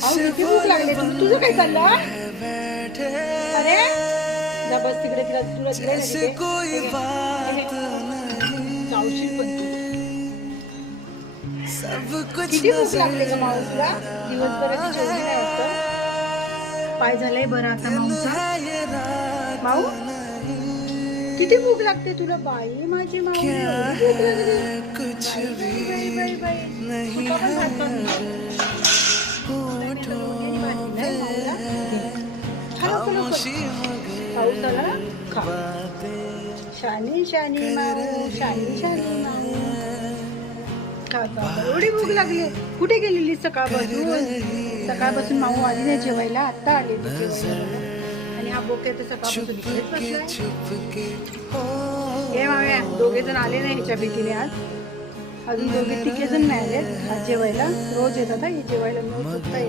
किती भूक लागली तुझं काय चाललं? अरे जा बस तिकडे तुला जाऊशील पण तू. किती भूक लागली का माऊसला? दिवसभराची जेवली नाही वाटतं. पाय झालंय बरं आता माऊचा. माऊ किती भूक लागते तुला? बाई माझी माऊ भूक लागली. बाई बाई बाई पप्पा पण भात बनवून दे. पाऊसाला खा. शानी शानी माऊ, शानी शानी माऊ. खा खा. एवढी भूक लागली. कुठे गेलेली सकाळपासून माऊ आली नाही जेवायला. आत्ता आली जेवायला. आणि हा बोके तर सकाळपासून इकडेच बसलाय. हे माव्या दोघे जण आले नाही ह्याच्या भीतीने आज. अजून दोघे तिघे जण नाही आले आज जेवायला. रोज येतात हा जेवायला.